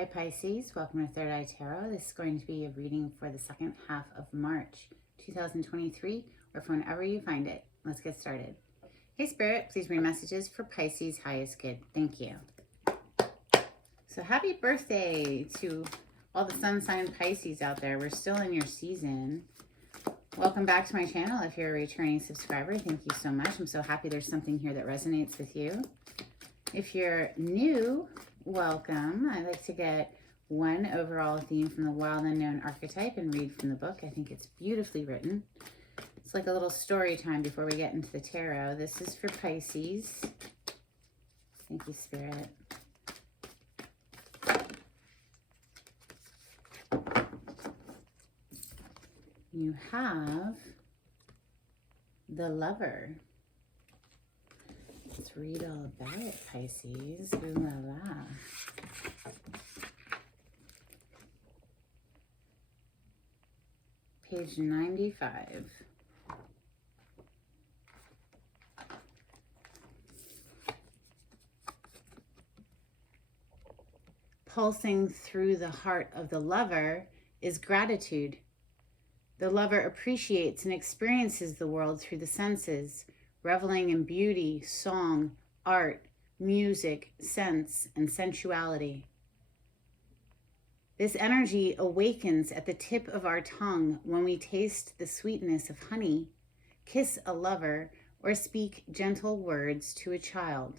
Hi Pisces, welcome to Third Eye Tarot. This is going to be a reading for the second half of March 2023, or for whenever you find it. Let's get started. Hey Spirit, please read messages for Pisces highest good. Thank you. So happy birthday to all the sun sign Pisces out there. We're still in your season. Welcome back to my channel. If you're a returning subscriber, thank you so much. I'm so happy there's something here that resonates with you. If you're new, welcome. I like to get one overall theme from the Wild Unknown archetype and read from the book. I think it's beautifully written. It's like a little story time before we get into the tarot. This is for Pisces. Thank you, Spirit. You have the Lover. Let's read all about it, Pisces. Ooh la la. Page 95. Pulsing through the heart of the Lover is gratitude. The Lover appreciates and experiences the world through the senses, reveling in beauty, song, art, music, sense, and sensuality. This energy awakens at the tip of our tongue when we taste the sweetness of honey, kiss a lover, or speak gentle words to a child.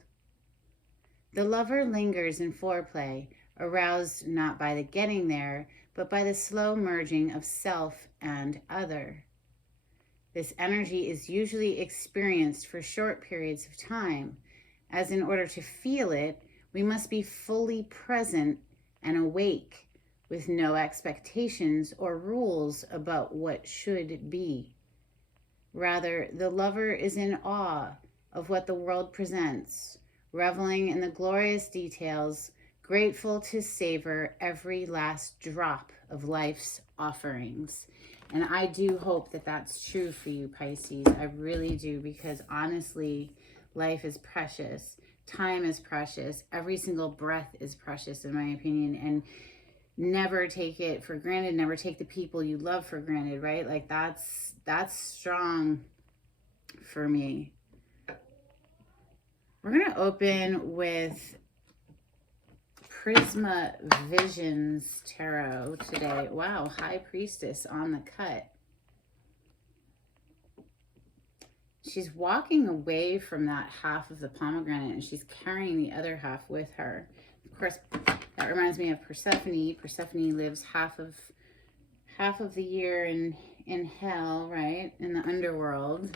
The Lover lingers in foreplay, aroused not by the getting there, but by the slow merging of self and other. This energy is usually experienced for short periods of time, as in order to feel it, we must be fully present and awake, with no expectations or rules about what should be. Rather, the Lover is in awe of what the world presents, reveling in the glorious details, grateful to savor every last drop of life's offerings. And I do hope that that's true for you, Pisces. I really do, because honestly, life is precious. Time is precious. Every single breath is precious, in my opinion. And never take it for granted. Never take the people you love for granted, right? Like that's strong for me. We're going to open with Prisma Visions Tarot today. Wow, High Priestess on the cut. She's walking away from that half of the pomegranate and she's carrying the other half with her. Of course, that reminds me of Persephone. Persephone lives half of the year in hell, right? In the underworld.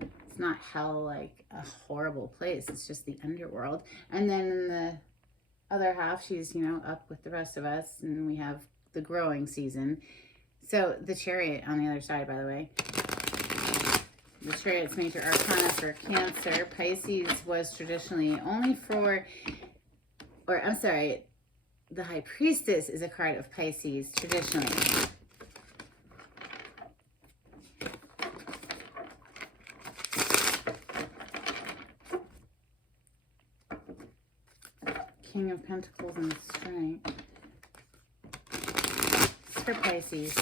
It's not hell like a horrible place. It's just the underworld. And then in the other half, she's, up with the rest of us, and we have the growing season. So the Chariot on the other side, by the way. The Chariot's major arcana for Cancer. Pisces was traditionally only for, the High Priestess is a card of Pisces traditionally. King of Pentacles and Strength. It's for Pisces.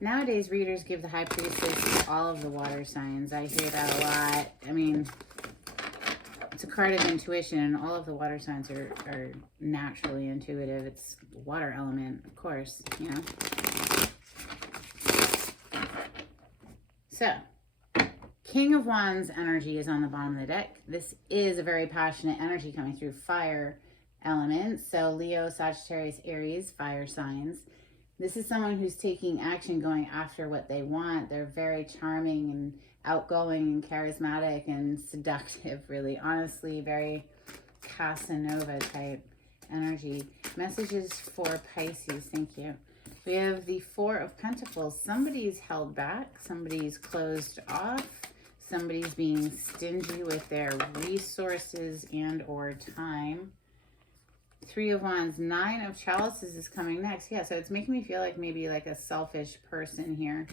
Nowadays, readers give the High Priestess to all of the water signs. I hear that a lot. I mean, it's a card of intuition, and all of the water signs are naturally intuitive. It's the water element, of course, So, King of Wands energy is on the bottom of the deck. This is a very passionate energy coming through, fire elements. So Leo, Sagittarius, Aries, fire signs. This is someone who's taking action, going after what they want. They're very charming and outgoing and charismatic and seductive, really. Honestly, very Casanova type energy. Messages for Pisces. Thank you. We have the Four of Pentacles. Somebody's held back. Somebody's closed off. Somebody's being stingy with their resources and or time. Three of Wands. Nine of Chalices is coming next. Yeah, so it's making me feel like maybe like a selfish person here.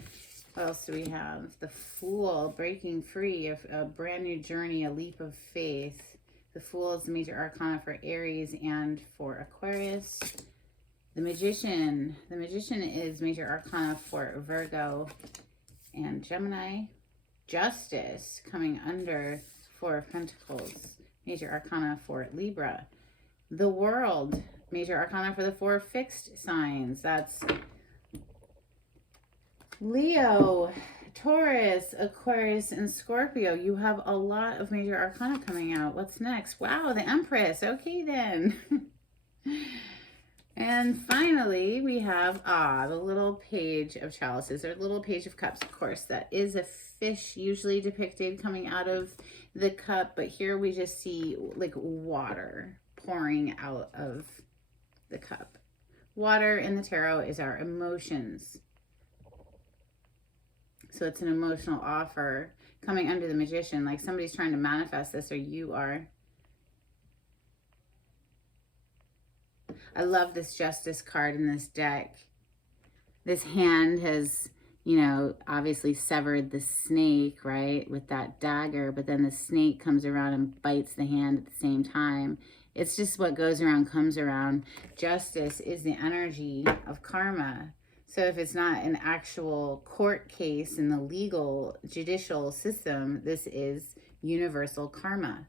What else do we have? The Fool, breaking free, a brand new journey, a leap of faith. The Fool is the major arcana for Aries and for Aquarius. The Magician. The Magician is major arcana for Virgo and Gemini. Justice coming under Four of Pentacles. Major arcana for Libra. The World. Major arcana for the four fixed signs. That's Leo, Taurus, Aquarius, and Scorpio. You have a lot of major arcana coming out. What's next? Wow, the Empress. Okay, then. And finally, we have, the little Page of Chalices, or little Page of Cups, of course. That is a fish usually depicted coming out of the cup, but here we just see like water pouring out of the cup. Water in the tarot is our emotions. So it's an emotional offer coming under the Magician, like somebody's trying to manifest this, or you are. I love this Justice card in this deck. This hand has, you know, obviously severed the snake, right, with that dagger, but then the snake comes around and bites the hand at the same time. It's just what goes around comes around. Justice is the energy of karma. So if it's not an actual court case in the legal judicial system, this is universal karma.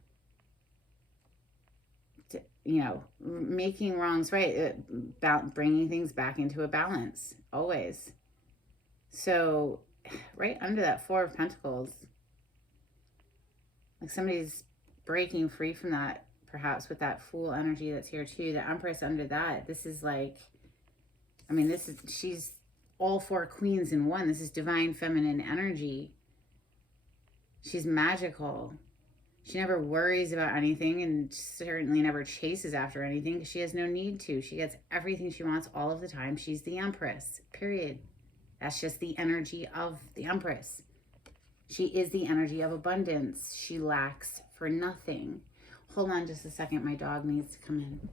You know, making wrongs right, bringing things back into a balance, always. So right under that Four of Pentacles, like somebody's breaking free from that, perhaps with that Fool energy that's here too. The Empress under that, this is like, I mean, this is, she's all four queens in one. This is divine feminine energy. She's magical. She never worries about anything, and certainly never chases after anything because she has no need to. She gets everything she wants all of the time. She's the Empress, period. That's just the energy of the Empress. She is the energy of abundance. She lacks for nothing. Hold on just a second. My dog needs to come in.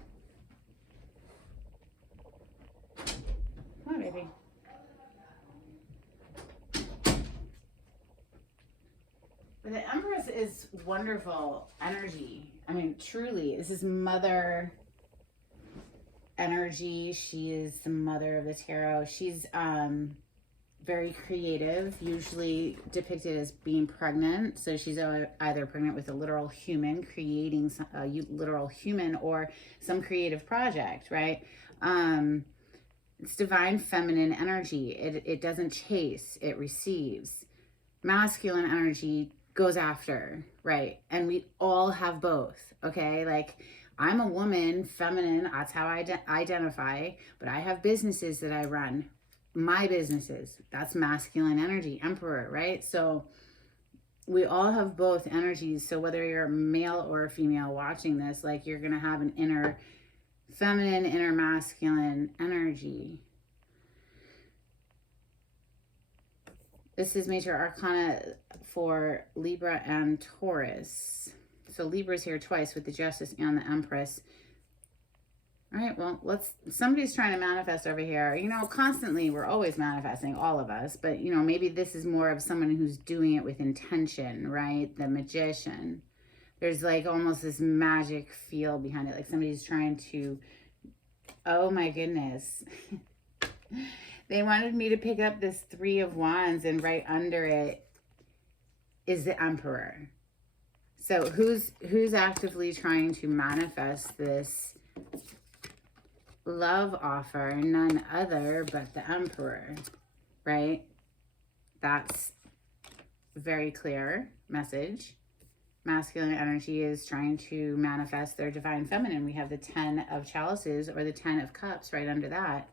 Come on, baby. The Empress is wonderful energy. I mean, truly, this is mother energy. She is the mother of the tarot. She's very creative, usually depicted as being pregnant. So she's either pregnant with a literal human, creating a literal human, or some creative project, right? It's divine feminine energy. It doesn't chase, it receives. Masculine energy goes after, right? And we all have both, okay? Like, I'm a woman, feminine, that's how I identify, but I have businesses that I run. My businesses, that's masculine energy, Emperor, right? So we all have both energies. So whether you're a male or a female watching this, like, you're gonna have an inner feminine, inner masculine energy. This is major arcana for Libra and Taurus. So Libra's here twice with the Justice and the Empress. All right, well, somebody's trying to manifest over here. You know, constantly, we're always manifesting, all of us. But, you know, maybe this is more of someone who's doing it with intention, right? The Magician. There's like almost this magic feel behind it. Like somebody's trying to, oh my goodness. They wanted me to pick up this Three of Wands, and right under it is the Emperor. So who's actively trying to manifest this love offer? None other but the Emperor, right? That's a very clear message. Masculine energy is trying to manifest their divine feminine. We have the 10 of Chalices, or the 10 of Cups right under that.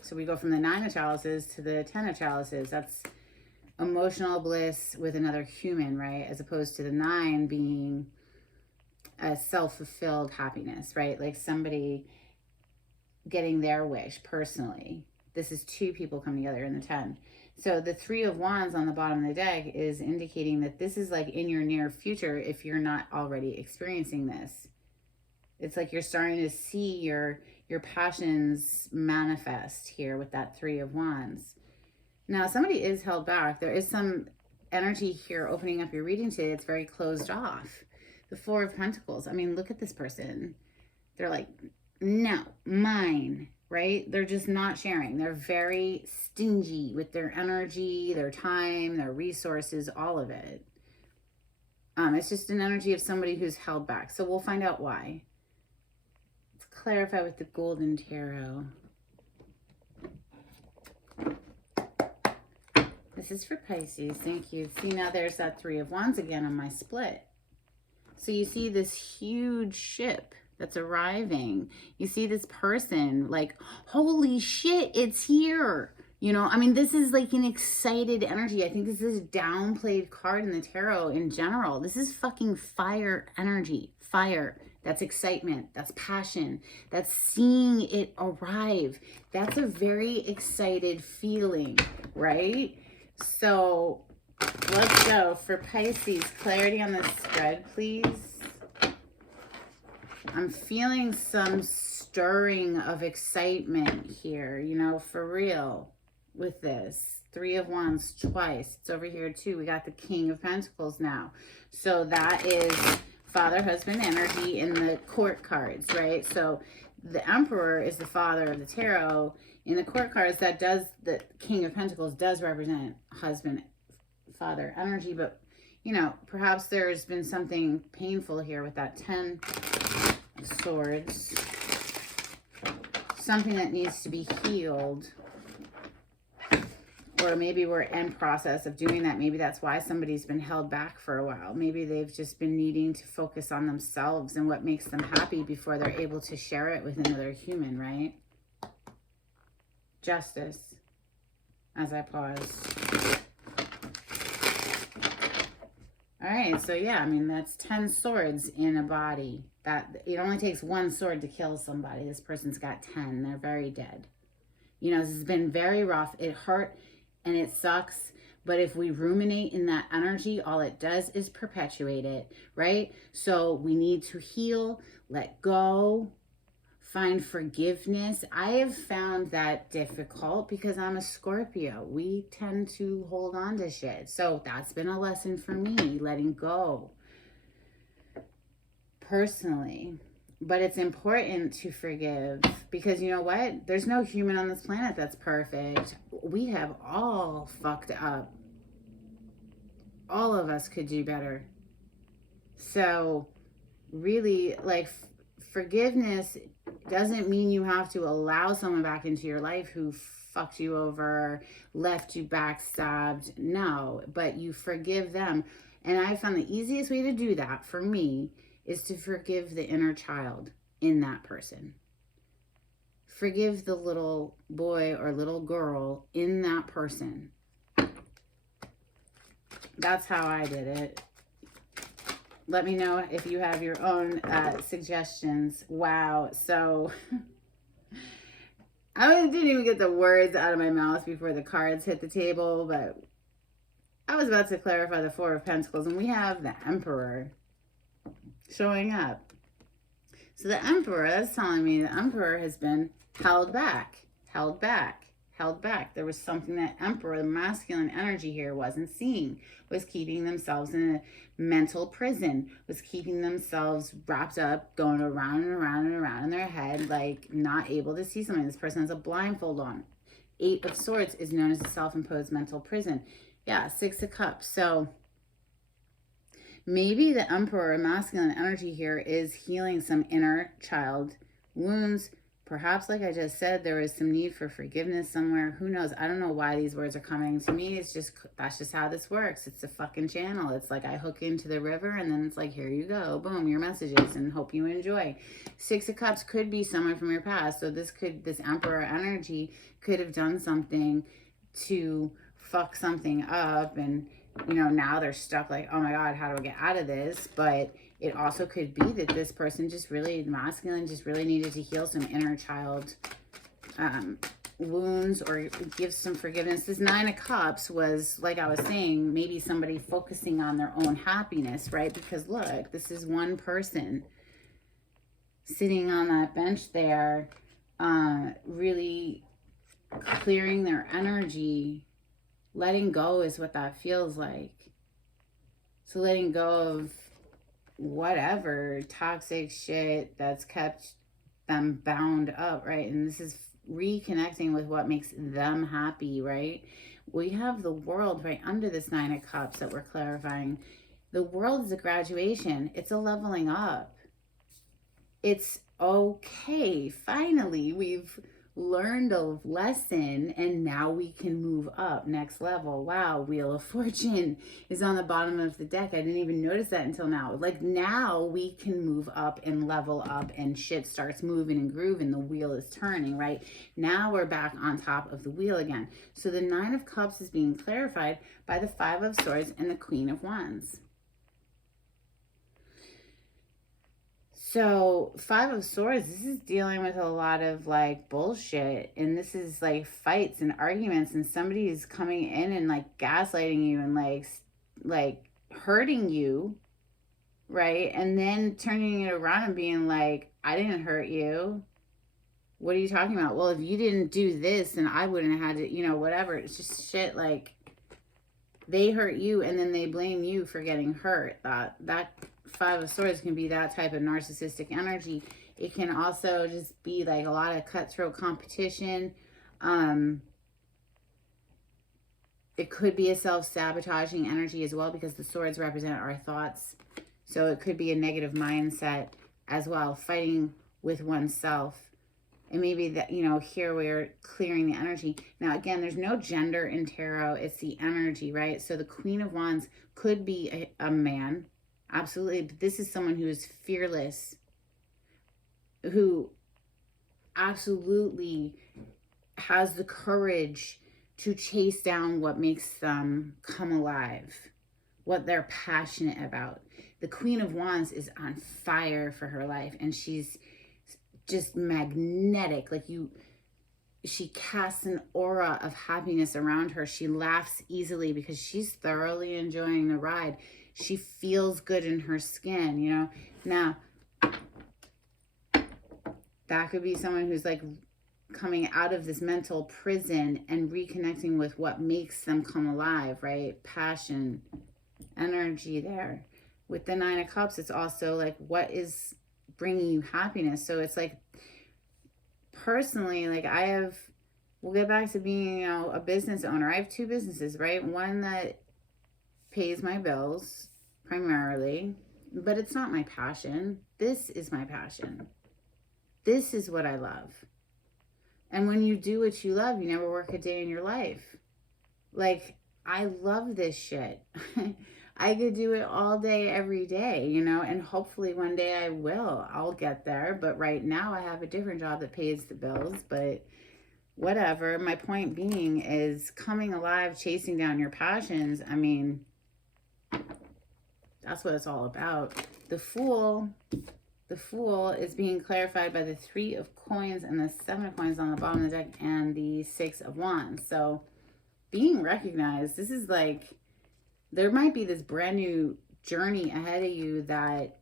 So we go from the 9 of Chalices to the 10 of Chalices. That's emotional bliss with another human, right? As opposed to the 9 being a self-fulfilled happiness, right? Like somebody getting their wish personally. This is two people coming together in the 10. So the Three of Wands on the bottom of the deck is indicating that this is like in your near future if you're not already experiencing this. It's like you're starting to see your passions manifest here with that Three of Wands. Now, somebody is held back. There is some energy here opening up your reading today, it's very closed off. The Four of Pentacles. I mean, look at this person. They're like, no, mine, right? They're just not sharing. They're very stingy with their energy, their time, their resources, all of it. It's just an energy of somebody who's held back. So we'll find out why. Let's clarify with the Golden Tarot. This is for Pisces. Thank you. See, now there's that Three of Wands again on my split. So you see this huge ship that's arriving. You see this person like, holy shit, it's here. You know, I mean, this is like an excited energy. I think this is a downplayed card in the tarot in general. This is fucking fire energy. Fire. That's excitement. That's passion. That's seeing it arrive. That's a very excited feeling, right? So let's go for Pisces. Clarity on this spread, please. I'm feeling some stirring of excitement here, you know, for real with this. Three of Wands twice. It's over here too. We got the King of Pentacles now. So that is father, husband energy in the court cards, right? So the Emperor is the father of the tarot. In the court cards, that does, the King of Pentacles does represent husband, father energy, but you know, perhaps there's been something painful here with that 10 of Swords. Something that needs to be healed. Or maybe we're in process of doing that. Maybe that's why somebody's been held back for a while. Maybe they've just been needing to focus on themselves and what makes them happy before they're able to share it with another human, right? Justice. As I pause. All right, so yeah, I mean, that's 10 swords in a body. That it only takes one sword to kill somebody. This person's got 10. They're very dead. You know, this has been very rough. It hurt and it sucks. But if we ruminate in that energy, all it does is perpetuate it, right? So we need to heal, let go, find forgiveness. I have found that difficult because I'm a Scorpio. We tend to hold on to shit. So that's been a lesson for me, letting go personally. But it's important to forgive because you know what? There's no human on this planet that's perfect. We have all fucked up. All of us could do better. So really, like, forgiveness doesn't mean you have to allow someone back into your life who fucked you over, left you backstabbed. No, but you forgive them. And I found the easiest way to do that for me is to forgive the inner child in that person. Forgive the little boy or little girl in that person. That's how I did it. Let me know if you have your own suggestions. Wow. So I didn't even get the words out of my mouth before the cards hit the table, but I was about to clarify the Four of Pentacles, and we have the Emperor showing up. So the Emperor, that's telling me the Emperor has been held back, held back, held back. There was something that Emperor, the masculine energy here, wasn't seeing, was keeping themselves in a mental prison, was keeping themselves wrapped up, going around and around and around in their head, like not able to see something. This person has a blindfold on. 8 of Swords is known as a self-imposed mental prison. Yeah, 6 of Cups. So maybe the Emperor, masculine energy here, is healing some inner child wounds. Perhaps, like I just said, there is some need for forgiveness somewhere. Who knows? I don't know why these words are coming to me. It's just, that's just how this works. It's a fucking channel. It's like I hook into the river and then it's like, here you go. Boom, your messages, and hope you enjoy. 6 of Cups could be someone from your past. So this Emperor energy could have done something to fuck something up, and you know, now they're stuck like, oh my God, how do I get out of this? But it also could be that this person just really, masculine, just really needed to heal some inner child wounds or give some forgiveness. This 9 of Cups was, like I was saying, maybe somebody focusing on their own happiness, right? Because look, this is one person sitting on that bench there, really clearing their energy. Letting go is what that feels like. So letting go of whatever toxic shit that's kept them bound up, right? And this is reconnecting with what makes them happy, right? We have the world right under this Nine of Cups that we're clarifying. The world is a graduation, it's a leveling up. It's okay. Finally, we've learned a lesson and now we can move up next level. Wow, Wheel of Fortune is on the bottom of the deck. I didn't even notice that until now. Like, now we can move up and level up and shit starts moving and grooving. The wheel is turning, right? Now we're back on top of the wheel again. So the Nine of Cups is being clarified by the Five of Swords and the Queen of Wands. So, Five of Swords, this is dealing with a lot of like bullshit. And this is like fights and arguments, and somebody is coming in and like gaslighting you and like hurting you, right? And then turning it around and being like, I didn't hurt you. What are you talking about? Well, if you didn't do this, then I wouldn't have had to, whatever. It's just shit like they hurt you and then they blame you for getting hurt. That Five of Swords can be that type of narcissistic energy. It can also just be like a lot of cutthroat competition. It could be a self-sabotaging energy as well, because the swords represent our thoughts. So it could be a negative mindset as well, fighting with oneself. And maybe that, here we're clearing the energy. Now, again, there's no gender in tarot. It's the energy, right? So the Queen of Wands could be a man. Absolutely. But this is someone who is fearless, who absolutely has the courage to chase down what makes them come alive, what they're passionate about. The Queen of Wands is on fire for her life, and she's just magnetic. Like, she casts an aura of happiness around her. She laughs easily because she's thoroughly enjoying the ride. She feels good in her skin, Now, that could be someone who's like coming out of this mental prison and reconnecting with what makes them come alive, right? Passion, energy there. With the Nine of Cups, it's also like, what is bringing you happiness? So it's like, personally, like we'll get back to being, a business owner. I have two businesses, right? One that pays my bills primarily, but it's not my passion. This is my passion. This is what I love. And when you do what you love, you never work a day in your life. Like, I love this shit. I could do it all day, every day, and hopefully one day I will. I'll get there. But right now I have a different job that pays the bills, but whatever. My point being is coming alive, chasing down your passions. I mean, that's what it's all about. The Fool is being clarified by the Three of Coins and the Seven of Coins on the bottom of the deck and the Six of Wands. So being recognized, this is like, there might be this brand new journey ahead of you that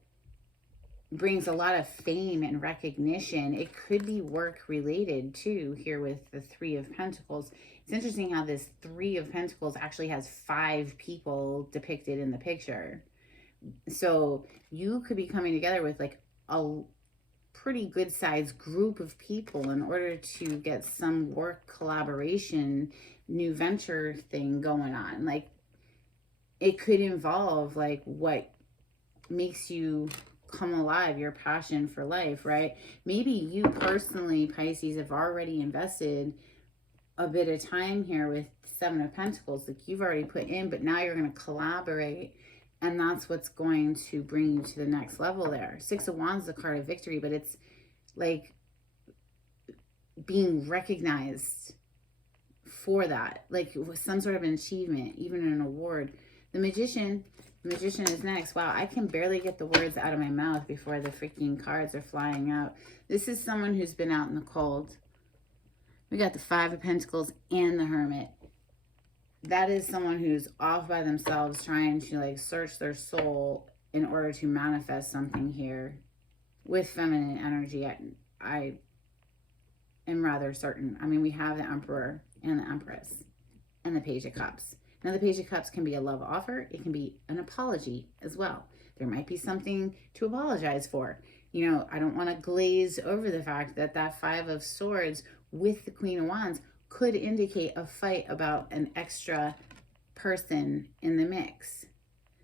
brings a lot of fame and recognition. It could be work related too, here with the Three of Pentacles. It's interesting how this Three of Pentacles actually has 5 people depicted in the picture. So you could be coming together with like a pretty good sized group of people in order to get some work collaboration, new venture thing going on. Like, it could involve like what makes you come alive, your passion for life, right? Maybe you personally, Pisces, have already invested a bit of time here with Seven of Pentacles. Like, you've already put in, but now you're going to collaborate, and that's what's going to bring you to the next level there. Six of Wands is a card of victory, but it's like being recognized for that, like some sort of an achievement, even an award. The Magician is next. Wow, I can barely get the words out of my mouth before the freaking cards are flying out. This is someone who's been out in the cold. We got the Five of Pentacles and the Hermit. That is someone who's off by themselves, trying to like search their soul in order to manifest something here with feminine energy. I am rather certain. I mean, we have the Emperor and the Empress and the Page of Cups. Now, the Page of Cups can be a love offer. It can be an apology as well. There might be something to apologize for. You know, I don't want to glaze over the fact that that Five of Swords with the Queen of Wands could indicate a fight about an extra person in the mix.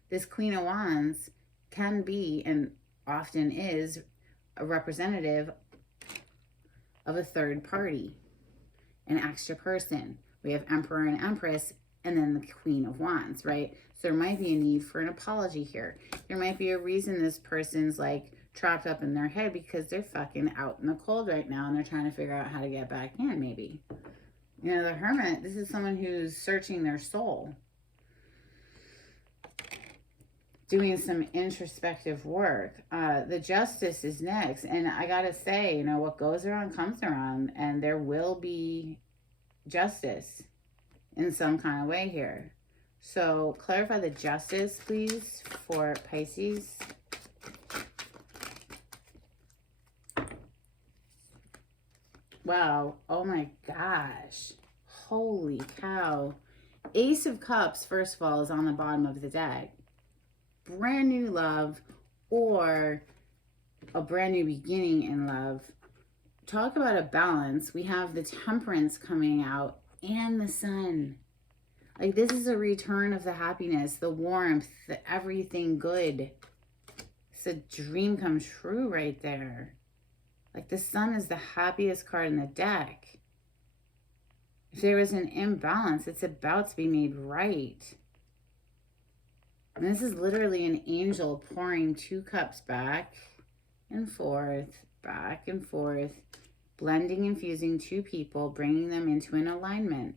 This Queen of Wands can be, and often is, a representative of a third party, an extra person. We have Emperor and Empress, and then the Queen of Wands, right? So there might be a need for an apology here. There might be a reason this person's like trapped up in their head because they're fucking out in the cold right now and they're trying to figure out how to get back in, maybe. You know, the Hermit, this is someone who's searching their soul, doing some introspective work. The Justice is next. And I gotta say, you know, what goes around comes around, and there will be justice in some kind of way here. So clarify the Justice, please, for Pisces. Wow. Oh my gosh. Holy cow. Ace of Cups, first of all, is on the bottom of the deck. Brand new love, or a brand new beginning in love. Talk about a balance. We have the Temperance coming out and the Sun. Like, this is a return of the happiness, the warmth, the everything good. It's a dream come true right there. Like, the Sun is the happiest card in the deck. If there was an imbalance, it's about to be made right. And this is literally an angel pouring 2 cups back and forth, blending and fusing 2 people, bringing them into an alignment.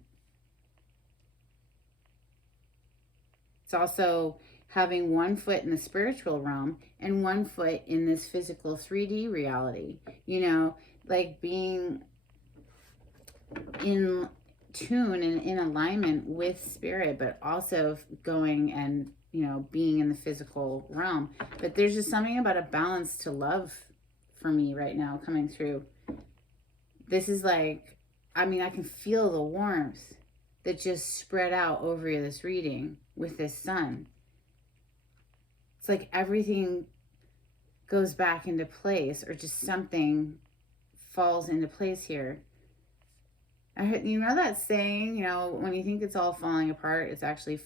It's also having 1 foot in the spiritual realm and 1 foot in this physical 3D reality. You know, like being in tune and in alignment with spirit, but also going and, you know, being in the physical realm. But there's just something about a balance to love for me right now coming through. This is like, I mean, I can feel the warmth that just spread out over this reading with this Sun. It's like everything goes back into place, or just something falls into place here. You know that saying, you know, when you think it's all falling apart, it's actually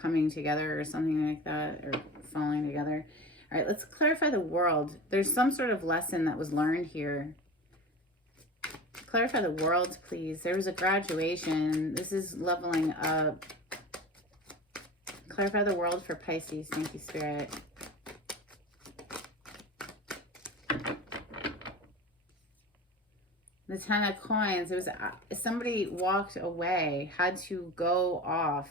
coming together, or something like that, or falling together. All right, let's clarify the world. There's some sort of lesson that was learned here. Clarify the world, please. There was a graduation. This is leveling up. Clarify the world for Pisces. Thank you, Spirit. The 10 of Coins. It was somebody walked away, had to go off,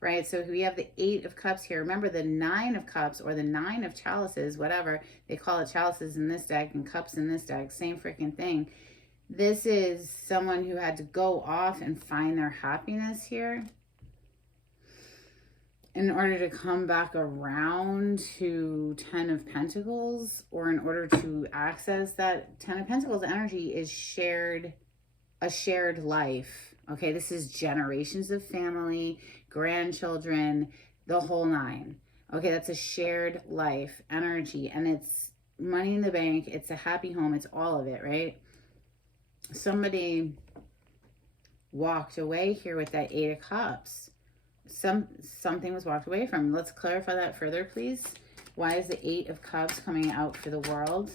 right? So we have the 8 of Cups here. Remember the 9 of Cups, or the 9 of Chalices, whatever. They call it Chalices in this deck and Cups in this deck. Same freaking thing. This is someone who had to go off and find their happiness here in order to come back around to 10 of Pentacles, or in order to access that 10 of Pentacles energy is a shared life. Okay, this is generations of family, grandchildren, the whole 9. Okay, that's a shared life energy, and it's money in the bank, it's a happy home, it's all of it, right? Somebody walked away here with that 8 of Cups. Something was walked away from. Let's clarify that further, please. Why is the 8 of Cups coming out for the world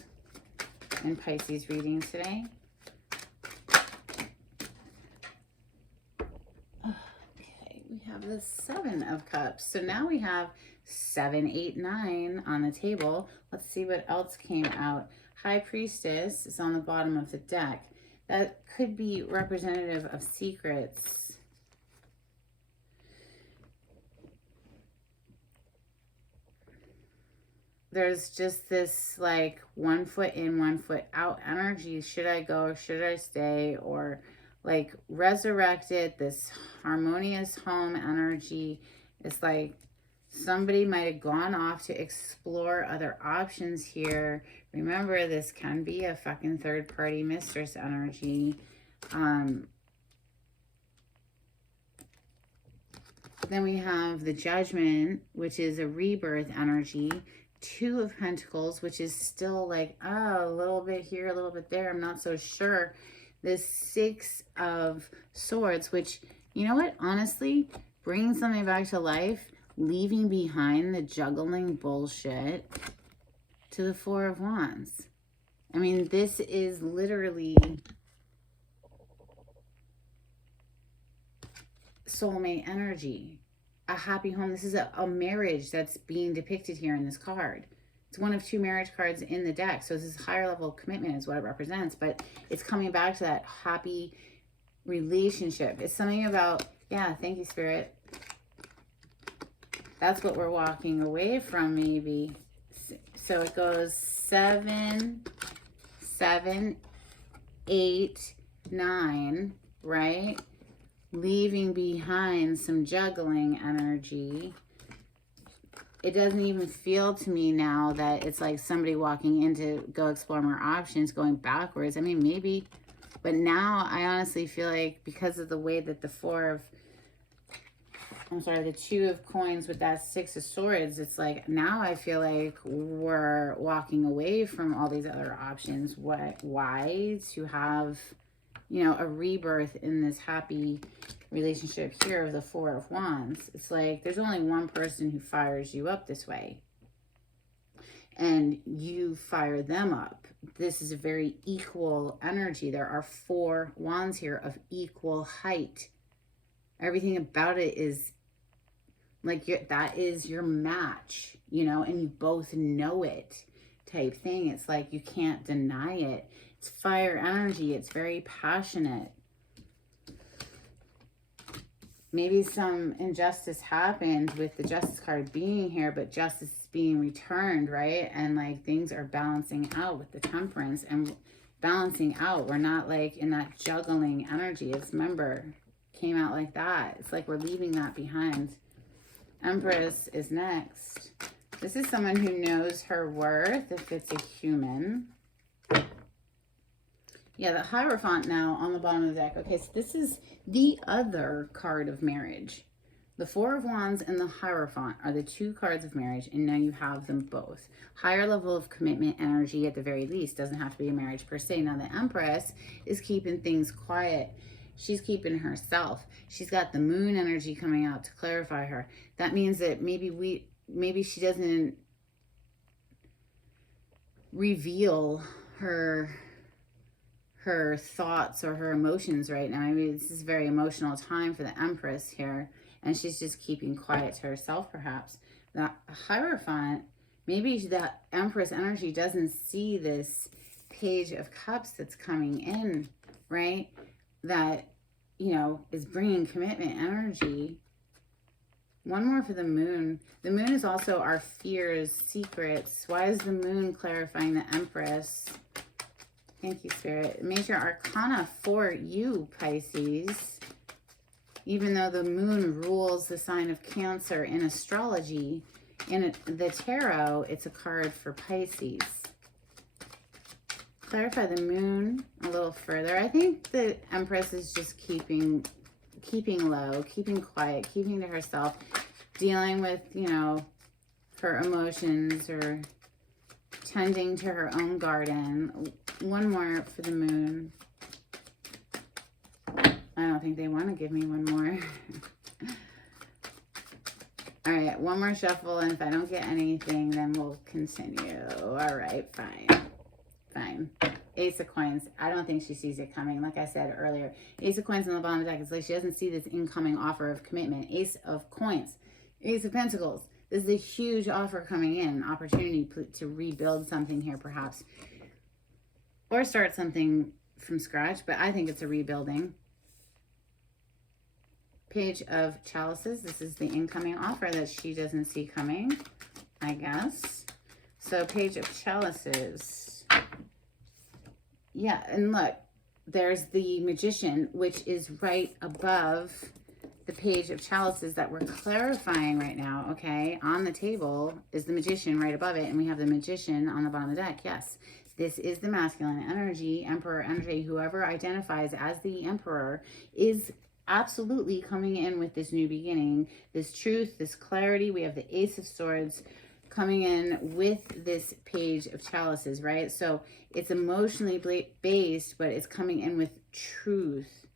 in Pisces readings today? Okay, we have the 7 of Cups. So now we have 7, 8, 9 on the table. Let's see what else came out. High Priestess is on the bottom of the deck. That could be representative of secrets. There's just this like 1 foot in, 1 foot out energy. Should I go? Should I stay? Or like resurrected, this harmonious home energy. It's like somebody might have gone off to explore other options here. Remember, this can be a fucking third-party mistress energy. Then we have the Judgment, which is a rebirth energy. Two of Pentacles, which is still like, oh, a little bit here, a little bit there. I'm not so sure. The Six of Swords, which, you know what? Honestly, bringing something back to life, leaving behind the juggling bullshit, to the Four of Wands. I mean, this is literally soulmate energy, a happy home. This is a marriage that's being depicted here in this card. It's one of two marriage cards in the deck. So this is higher level of commitment is what it represents, but it's coming back to that happy relationship. It's something about, yeah, thank you, Spirit. That's what we're walking away from, maybe. So it goes 7, 7, 8, 9, right? Leaving behind some juggling energy. It doesn't even feel to me now that it's like somebody walking in to go explore more options, going backwards. I mean, maybe, but now I honestly feel like because of the way that the the Two of Coins with that Six of Swords, it's like now I feel like we're walking away from all these other options. Why? To have, you know, a rebirth in this happy relationship here of the Four of Wands. It's like there's only one person who fires you up this way, and you fire them up. This is a very equal energy. There are 4 wands here of equal height. Everything about it is like that is your match, you know, and you both know it type thing. It's like you can't deny it. It's fire energy. It's very passionate. Maybe some injustice happened with the Justice card being here, but justice is being returned, right? And like things are balancing out with the Temperance and balancing out. We're not like in that juggling energy. It's, remember, came out like that. It's like we're leaving that behind. Empress is next. This is someone who knows her worth if it's a human. Yeah, the Hierophant now on the bottom of the deck. Okay, so this is the other card of marriage. The Four of Wands and the Hierophant are the 2 cards of marriage, and now you have them both. Higher level of commitment energy at the very least. Doesn't have to be a marriage per se. Now the Empress is keeping things quiet. She's keeping herself. She's got the Moon energy coming out to clarify her. That means that maybe she doesn't reveal her thoughts or her emotions right now. I mean, this is a very emotional time for the Empress here, and she's just keeping quiet to herself, perhaps. The Hierophant, maybe that Empress energy doesn't see this Page of Cups that's coming in, right? That, you know, is bringing commitment energy. One more for the Moon. The Moon is also our fears, secrets. Why is the Moon clarifying the Empress? Thank you, Spirit. Major Arcana for you, Pisces. Even though the Moon rules the sign of Cancer in astrology, in the tarot, it's a card for Pisces. Clarify the Moon a little further. I think the Empress is just keeping low, keeping quiet, keeping to herself, dealing with, you know, her emotions or tending to her own garden. One more for the Moon. I don't think they want to give me one more. All right, one more shuffle, and if I don't get anything, then we'll continue. All right, fine. Fine. Ace of Coins. I don't think she sees it coming. Like I said earlier, Ace of Coins on the bottom of the deck. It's like she doesn't see this incoming offer of commitment. Ace of Coins. Ace of Pentacles. This is a huge offer coming in. Opportunity to rebuild something here, perhaps. Or start something from scratch. But I think it's a rebuilding. Page of Chalices. This is the incoming offer that she doesn't see coming, I guess. So Page of Chalices. Yeah, and look, there's the Magician, which is right above the Page of Chalices that we're clarifying right now, okay? On the table is the Magician right above it, and we have the Magician on the bottom of the deck. Yes, this is the masculine energy, Emperor energy. Whoever identifies as the Emperor is absolutely coming in with this new beginning, this truth, this clarity. We have the Ace of Swords coming in with this Page of Chalices, right? So it's emotionally based, but it's coming in with truth.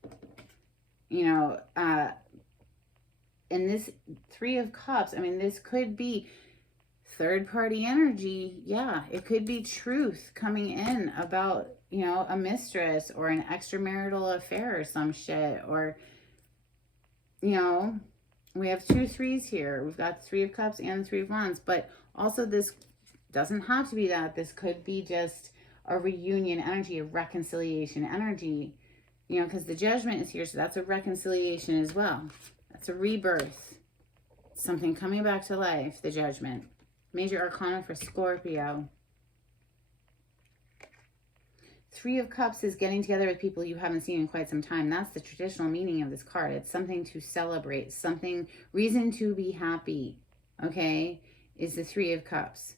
You know, and this Three of Cups, I mean, this could be third party energy. Yeah, it could be truth coming in about, you know, a mistress or an extramarital affair or some shit. Or, you know, we have 2 threes here. We've got Three of Cups and Three of Wands, but also this doesn't have to be that. This could be just a reunion energy, a reconciliation energy, you know, because the Judgment is here. So that's a reconciliation as well. That's a rebirth. Something coming back to life, the Judgment. Major Arcana for Scorpio. Three of Cups is getting together with people you haven't seen in quite some time. That's the traditional meaning of this card. It's something to celebrate, something, reason to be happy, okay, is the Three of Cups.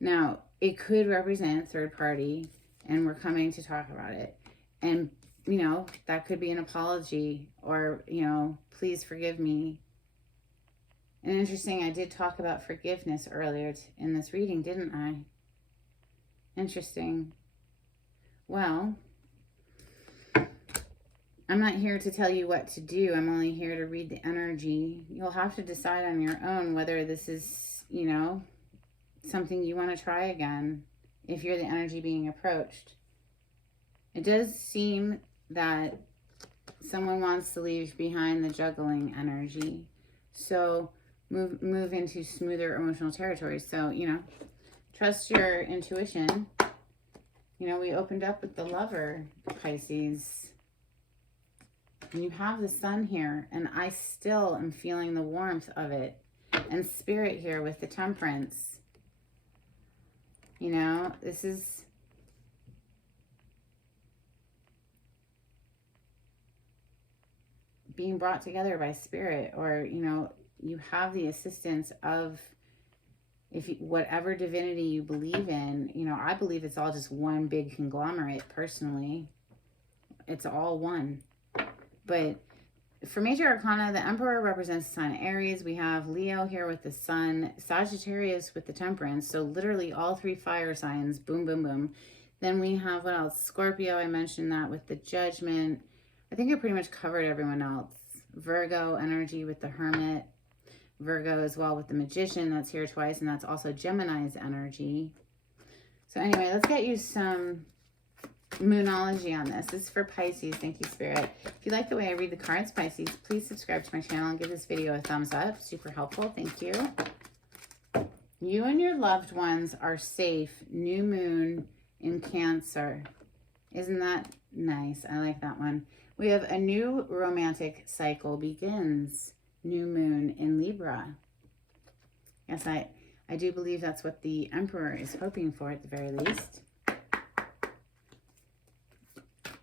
Now, it could represent third party, and we're coming to talk about it. And, you know, that could be an apology or, you know, please forgive me. And interesting, I did talk about forgiveness earlier in this reading, didn't I? Interesting. Well, I'm not here to tell you what to do. I'm only here to read the energy. You'll have to decide on your own whether this is, you know, something you want to try again if you're the energy being approached. It does seem that someone wants to leave behind the juggling energy. So move into smoother emotional territory. So, you know, trust your intuition. You know, we opened up with the Lover, Pisces. And you have the Sun here, and I still am feeling the warmth of it. And Spirit here with the Temperance. You know, this is being brought together by Spirit, or, you know, you have the assistance of, if you, whatever divinity you believe in. You know, I believe it's all just one big conglomerate personally. It's all one. But for Major Arcana, the Emperor represents the sign Aries. We have Leo here with the Sun, Sagittarius with the Temperance. So literally all 3 fire signs, boom, boom, boom. Then we have, what else? Scorpio, I mentioned that with the Judgment. I think I pretty much covered everyone else. Virgo energy with the Hermit. Virgo as well with the Magician, that's here twice, and that's also Gemini's energy. So anyway, let's get you some Moonology on this. This is for Pisces. Thank you, Spirit. If you like the way I read the cards, Pisces, please subscribe to my channel and give this video a thumbs up. Super helpful. Thank you. You and your loved ones are safe. New moon in Cancer. Isn't that nice? I like that one. We have a new romantic cycle begins. New moon in Libra. Yes, I do believe that's what the Emperor is hoping for at the very least.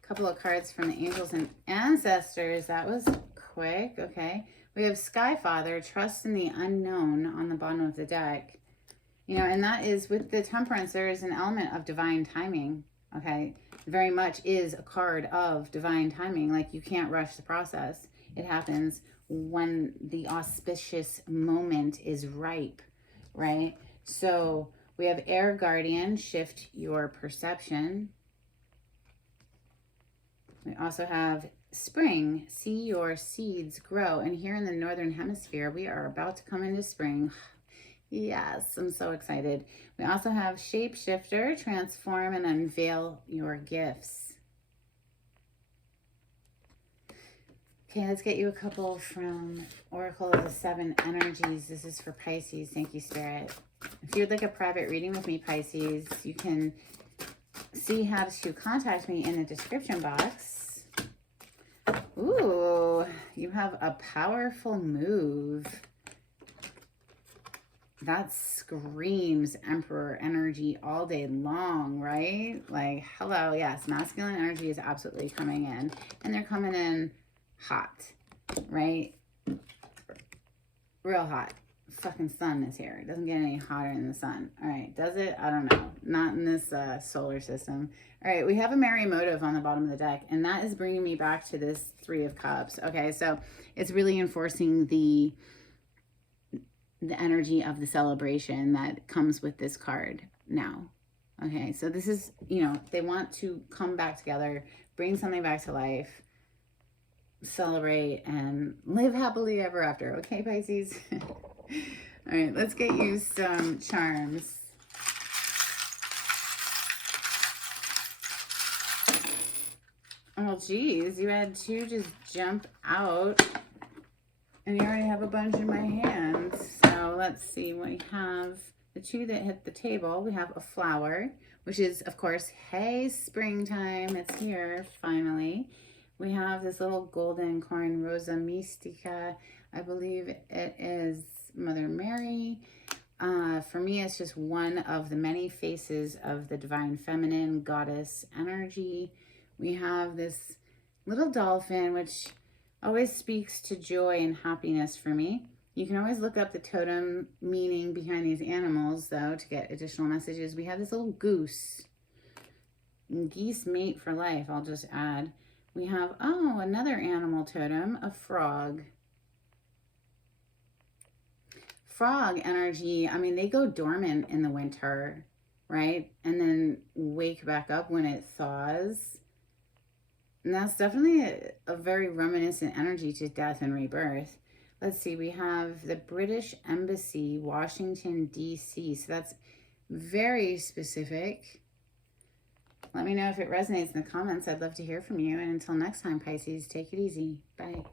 Couple of cards from the Angels and Ancestors. That was quick. Okay. We have Sky Father, Trust in the Unknown on the bottom of the deck. You know, and that is with the Temperance, there is an element of divine timing. Okay. Very much is a card of divine timing. Like, you can't rush the process. It happens when the auspicious moment is ripe, right? So we have Air Guardian, shift your perception. We also have Spring, see your seeds grow. And here in the Northern Hemisphere, we are about to come into spring. Yes, I'm so excited. We also have Shapeshifter, transform and unveil your gifts. Okay, let's get you a couple from Oracle of the 7 Energies. This is for Pisces. Thank you, Spirit. If you would like a private reading with me, Pisces, you can see how to contact me in the description box. Ooh, you have a powerful move. That screams Emperor energy all day long, right? Like, hello, yes, masculine energy is absolutely coming in. And they're coming in hot, right? Real hot. fucking sun is here. It doesn't get any hotter than the sun. All right, does it? I don't know. Not in this solar system. All right, we have a merry motive on the bottom of the deck, and that is bringing me back to this Three of Cups. Okay, so it's really enforcing the energy of the celebration that comes with this card now. Okay, so this is, you know, they want to come back together, bring something back to life, celebrate, and live happily ever after. Okay, Pisces? All right, let's get you some charms. Oh, geez, you had two just jump out, and you already have a bunch in my hands. So let's see, we have the two that hit the table. We have a flower, which is, of course, hey, springtime, it's here, finally. We have this little golden corn, Rosa Mystica. I believe it is Mother Mary. For me, it's just one of the many faces of the divine feminine goddess energy. We have this little dolphin, which always speaks to joy and happiness for me. You can always look up the totem meaning behind these animals, though, to get additional messages. We have this little goose. Geese mate for life, I'll just add. We have, oh, another animal totem, a frog. Frog energy, I mean, they go dormant in the winter, right? And then wake back up when it thaws. And that's definitely a very reminiscent energy to death and rebirth. Let's see, we have the British Embassy, Washington, D.C. So that's very specific. Let me know if it resonates in the comments. I'd love to hear from you. And until next time, Pisces, take it easy. Bye.